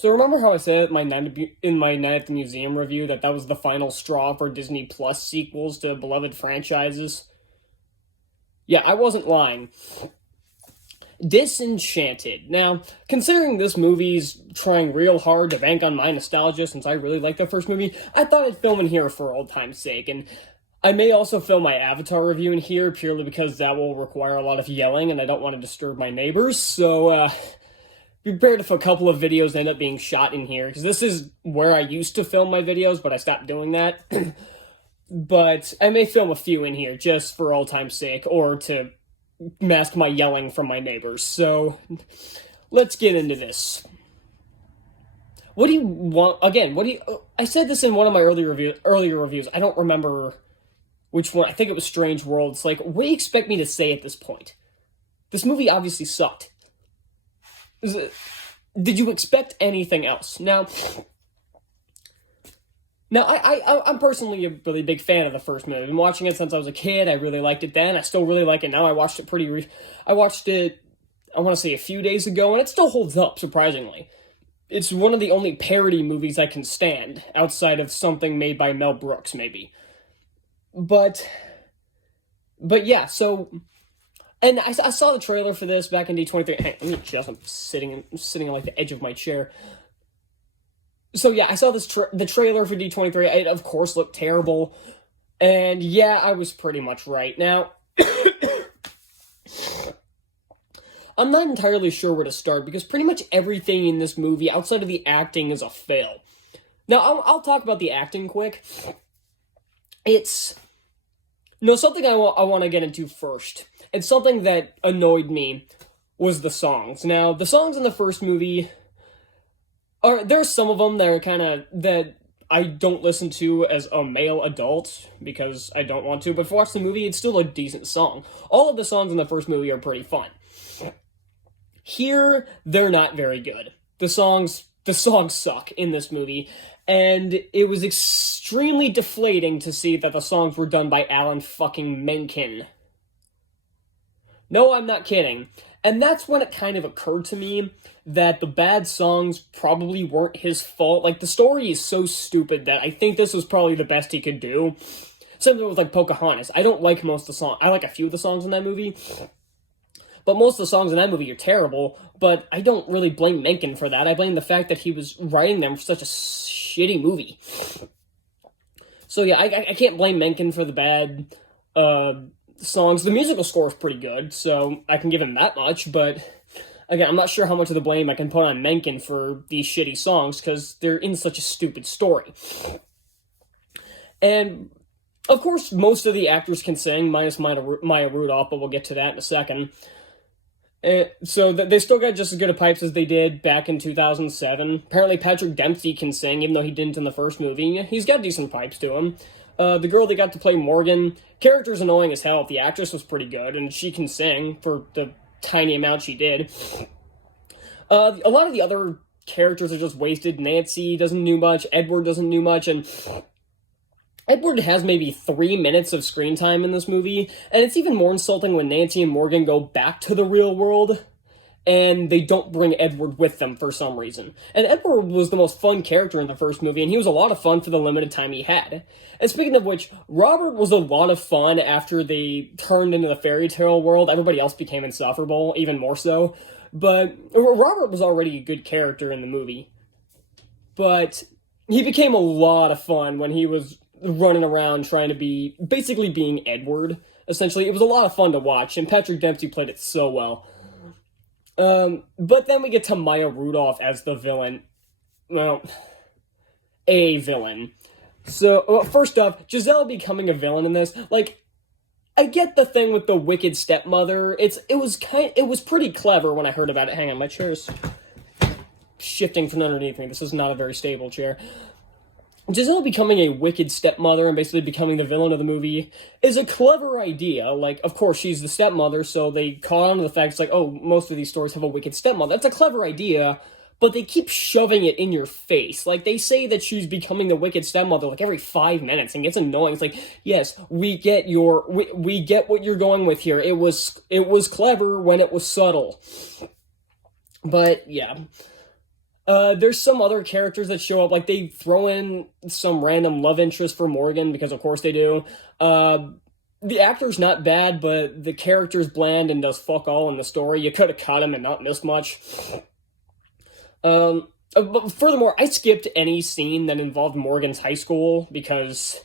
So remember how I said in my Night at the Museum review that that was the final straw for Disney Plus sequels to beloved franchises? Yeah, I wasn't lying. Disenchanted. Now, considering this movie's trying real hard to bank on my nostalgia since I really liked the first movie, I thought I'd film in here for old time's sake, and I may also film my Avatar review in here purely because that will require a lot of yelling and I don't want to disturb my neighbors, so, be prepared if a couple of videos end up being shot in here, because this is where I used to film my videos, but I stopped doing that. But I may film a few in here just for old time's sake, or to mask my yelling from my neighbors. So, let's get into this. What do you want? Again, what do you? I said this in one of my earlier reviews. I don't remember which one. I think it was Strange Worlds. Like, what do you expect me to say at this point? This movie obviously sucked. Did you expect anything else? Now, I'm personally a really big fan of the first movie. I've been watching it since I was a kid. I really liked it then. I still really like it now. I watched it, I want to say a few days ago, and it still holds up, surprisingly. It's one of the only parody movies I can stand, outside of something made by Mel Brooks, maybe. But yeah, so... And I saw the trailer for this back in D23. Hey, let me adjust. I'm sitting on like the edge of my chair. So yeah, I saw the trailer for D23. It of course looked terrible, and yeah, I was pretty much right. Now, I'm not entirely sure where to start because pretty much everything in this movie, outside of the acting, is a fail. Now, I'll talk about the acting quick. It's something I want to get into first. And something that annoyed me was the songs. Now, the songs in the first movie there's some of them that are that I don't listen to as a male adult because I don't want to, but if you watch the movie, it's still a decent song. All of the songs in the first movie are pretty fun. Here, they're not very good. The songs suck in this movie, and it was extremely deflating to see that the songs were done by Alan fucking Menken. No, I'm not kidding. And that's when it kind of occurred to me that the bad songs probably weren't his fault. Like, the story is so stupid that I think this was probably the best he could do. Similar with, like, Pocahontas. I don't like most of the songs. I like a few of the songs in that movie. But most of the songs in that movie are terrible. But I don't really blame Menken for that. I blame the fact that he was writing them for such a shitty movie. So yeah, I can't blame Menken for the bad, songs. The musical score is pretty good, so I can give him that much, but again, I'm not sure how much of the blame I can put on Menken for these shitty songs, because they're in such a stupid story. And, of course, most of the actors can sing, minus Maya Rudolph, but we'll get to that in a second. So they still got just as good a pipes as they did back in 2007. Apparently Patrick Dempsey can sing, even though he didn't in the first movie. He's got decent pipes to him. The girl they got to play Morgan, character's annoying as hell. The actress was pretty good, and she can sing for the tiny amount she did. A lot of the other characters are just wasted. Nancy doesn't do much, Edward doesn't do much, and Edward has maybe 3 minutes of screen time in this movie, and it's even more insulting when Nancy and Morgan go back to the real world, and they don't bring Edward with them for some reason. And Edward was the most fun character in the first movie, and he was a lot of fun for the limited time he had. And speaking of which, Robert was a lot of fun after they turned into the fairy tale world. Everybody else became insufferable, even more so. But Robert was already a good character in the movie. But he became a lot of fun when he was running around trying to be, basically being Edward, essentially. It was a lot of fun to watch, and Patrick Dempsey played it so well. But then we get to Maya Rudolph as the villain. Well, a villain. So, first off, Giselle becoming a villain in this, like, I get the thing with the wicked stepmother. It was pretty clever when I heard about it. Hang on, my chair's shifting from underneath me. This is not a very stable chair. Giselle becoming a wicked stepmother and basically becoming the villain of the movie is a clever idea. Like, of course, she's the stepmother, so they caught on to the fact, it's like, oh, most of these stories have a wicked stepmother. That's a clever idea, but they keep shoving it in your face. Like, they say that she's becoming the wicked stepmother, like, every 5 minutes, and it's annoying. It's like, yes, we get what you're going with here. It was clever when it was subtle. But, yeah. There's some other characters that show up, like they throw in some random love interest for Morgan, because of course they do. The actor's not bad, but the character's bland and does fuck all in the story. You could have cut him and not missed much. But furthermore, I skipped any scene that involved Morgan's high school because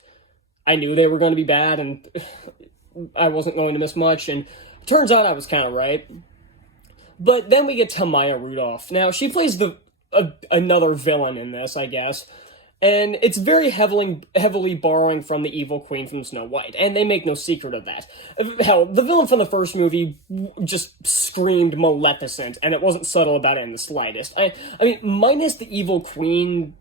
I knew they were going to be bad and I wasn't going to miss much, and turns out I was kind of right. But then we get to Maya Rudolph. Now, she plays another villain in this, I guess. And it's very heavily borrowing from the evil queen from Snow White, and they make no secret of that. Hell, the villain from the first movie just screamed Maleficent, and it wasn't subtle about it in the slightest. I mean, minus the evil queen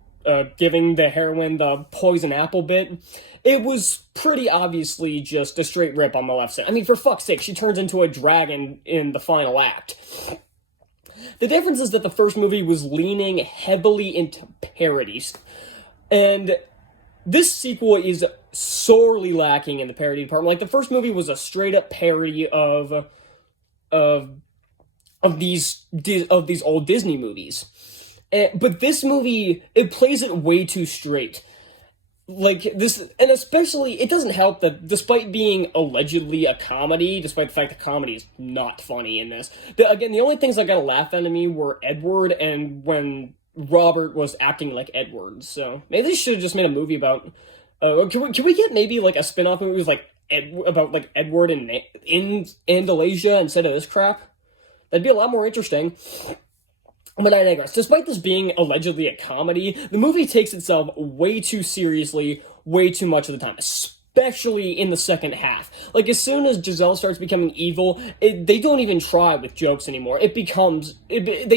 giving the heroine the poison apple bit, it was pretty obviously just a straight rip on Maleficent. I mean, for fuck's sake, she turns into a dragon in the final act. The difference is that the first movie was leaning heavily into parodies. And this sequel is sorely lacking in the parody department. Like, the first movie was a straight-up parody of these old Disney movies. But this movie, it plays it way too straight. Like, this, and especially, it doesn't help that despite being allegedly a comedy, despite the fact that comedy is not funny in this, again, the only things that got a laugh out of me were Edward and when Robert was acting like Edward. So maybe they should have just made a movie about, can we get maybe like a spin-off movie with like about like Edward in Andalusia instead of this crap? That'd be a lot more interesting. But I digress. Despite this being allegedly a comedy, the movie takes itself way too seriously, way too much of the time, especially in the second half. Like, as soon as Giselle starts becoming evil, they don't even try with jokes anymore. They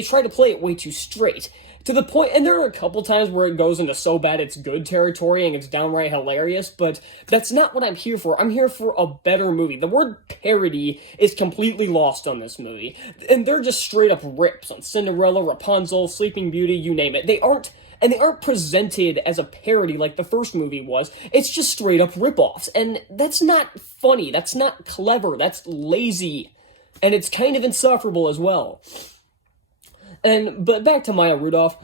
try to play it way too straight. To the point, and there are a couple times where it goes into so bad it's good territory and it's downright hilarious, but that's not what I'm here for. I'm here for a better movie. The word parody is completely lost on this movie, and they're just straight up rips on Cinderella, Rapunzel, Sleeping Beauty, you name it. They aren't presented as a parody like the first movie was. It's just straight up ripoffs, and that's not funny, that's not clever, that's lazy, and it's kind of insufferable as well. But back to Maya Rudolph,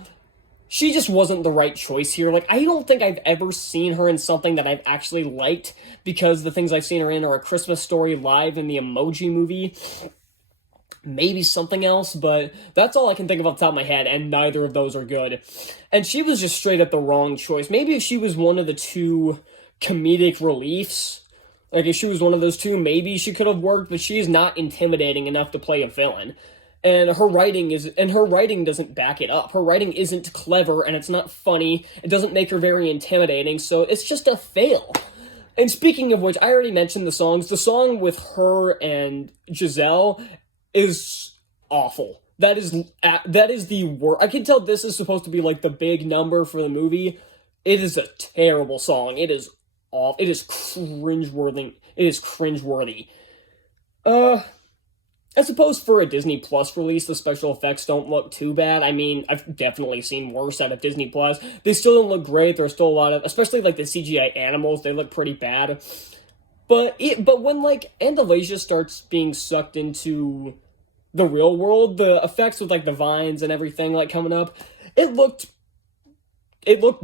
she just wasn't the right choice here. Like, I don't think I've ever seen her in something that I've actually liked, because the things I've seen her in are A Christmas Story Live and the Emoji Movie. Maybe something else, but that's all I can think of off the top of my head, and neither of those are good. And she was just straight up the wrong choice. Maybe if she was one of the two comedic reliefs, like if she was one of those two, maybe she could have worked, but she's not intimidating enough to play a villain. And her writing doesn't back it up. Her writing isn't clever, and it's not funny. It doesn't make her very intimidating, so it's just a fail. And speaking of which, I already mentioned the songs. The song with her and Giselle is awful. That is the worst. I can tell this is supposed to be like the big number for the movie. It is a terrible song. It is awful. It is cringeworthy. It is cringeworthy. I suppose for a Disney Plus release, the special effects don't look too bad. I mean, I've definitely seen worse out of Disney Plus. They still don't look great. There's still a lot of, especially like the CGI animals, they look pretty bad. But when like Andalusia starts being sucked into the real world, the effects with like the vines and everything like coming up, it looked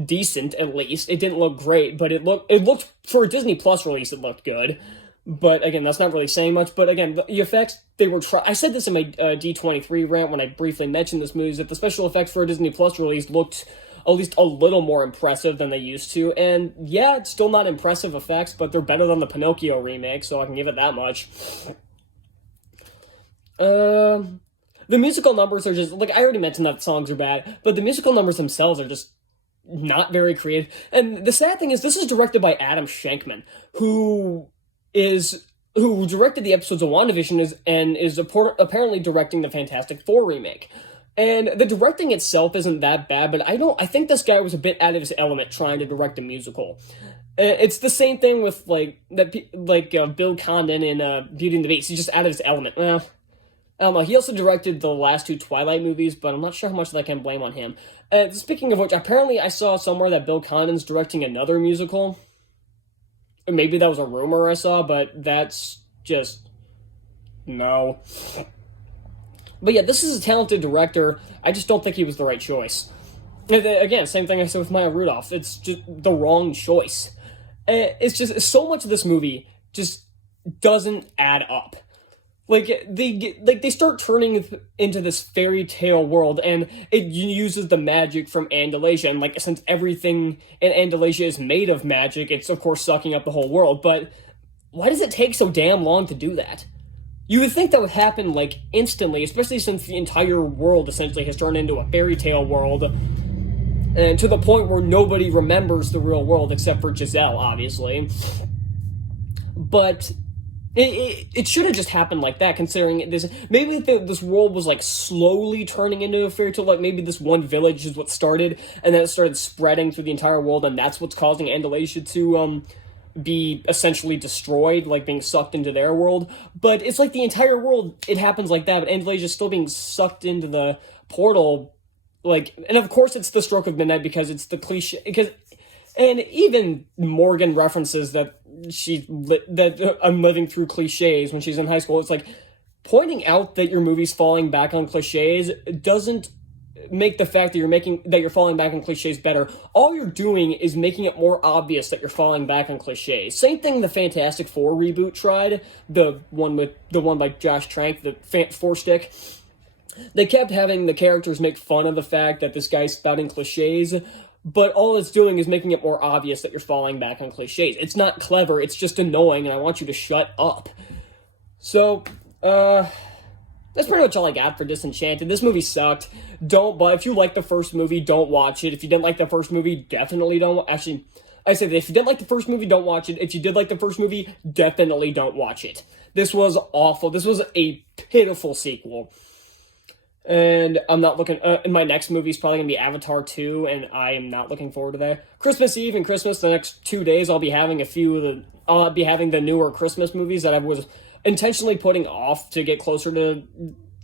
decent at least. It didn't look great, but it looked for a Disney Plus release, it looked good. But again, that's not really saying much. But again, the effects, I said this in my D23 rant when I briefly mentioned this movie, is that the special effects for a Disney Plus release looked at least a little more impressive than they used to. And yeah, it's still not impressive effects, but they're better than the Pinocchio remake, so I can give it that much. The musical numbers are just, like, I already mentioned that the songs are bad, but the musical numbers themselves are just not very creative. And the sad thing is, this is directed by Adam Shankman, who directed the episodes of WandaVision and is apparently directing the Fantastic Four remake. And the directing itself isn't that bad, but I think this guy was a bit out of his element trying to direct a musical. It's the same thing with Bill Condon in Beauty and the Beast. He's just out of his element. Well, I don't know. He also directed the last two Twilight movies, but I'm not sure how much that I can blame on him. Speaking of which, apparently I saw somewhere that Bill Condon's directing another musical. Maybe that was a rumor I saw, but that's just... no. But yeah, this is a talented director. I just don't think he was the right choice. And again, same thing I said with Maya Rudolph. It's just the wrong choice. It's just so much of this movie just doesn't add up. Like they start turning into this fairy tale world, and it uses the magic from Andalasia, and like since everything in Andalasia is made of magic, it's of course sucking up the whole world. But why does it take so damn long to do that? You would think that would happen like instantly, especially since the entire world essentially has turned into a fairy tale world, and to the point where nobody remembers the real world except for Giselle, obviously. But it should have just happened like that, considering this. Maybe if this world was like slowly turning into a fairy tale, like maybe this one village is what started, and then it started spreading through the entire world, and that's what's causing Andalasia to be essentially destroyed, like being sucked into their world. But it's like the entire world, it happens like that, but Andalasia is still being sucked into the portal. Like, and of course it's the stroke of midnight because it's the cliche. And even Morgan references that I'm living through cliches when she's in high school. It's like pointing out that your movie's falling back on cliches doesn't make the fact that you're falling back on cliches better. All you're doing is making it more obvious that you're falling back on cliches. Same thing the Fantastic Four reboot tried, the one by Josh Trank, the Four Stick. They kept having the characters make fun of the fact that this guy's spouting cliches, but all it's doing is making it more obvious that you're falling back on cliches. It's not clever, it's just annoying, and I want you to shut up. So, that's pretty much all I got for Disenchanted. This movie sucked. But if you liked the first movie, don't watch it. If you didn't like the first movie, definitely don't. Actually, I say that if you didn't like the first movie, don't watch it. If you did like the first movie, definitely don't watch it. This was awful. This was a pitiful sequel. And I'm not looking. And my next movie is probably gonna be Avatar 2, and I am not looking forward to that. Christmas Eve and Christmas, the next 2 days, I'll be having the newer Christmas movies that I was intentionally putting off to get closer to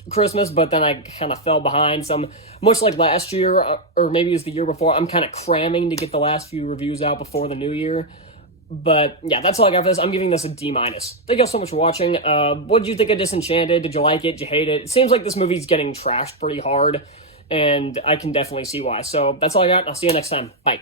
Christmas, but then I kind of fell behind. So I'm, much like last year, or maybe it was the year before, I'm kind of cramming to get the last few reviews out before the new year. But yeah, that's all I got for this. I'm giving this a D-. Thank you all so much for watching. What did you think of Disenchanted? Did you like it? Did you hate it? It seems like this movie's getting trashed pretty hard, and I can definitely see why. So that's all I got. I'll see you next time. Bye.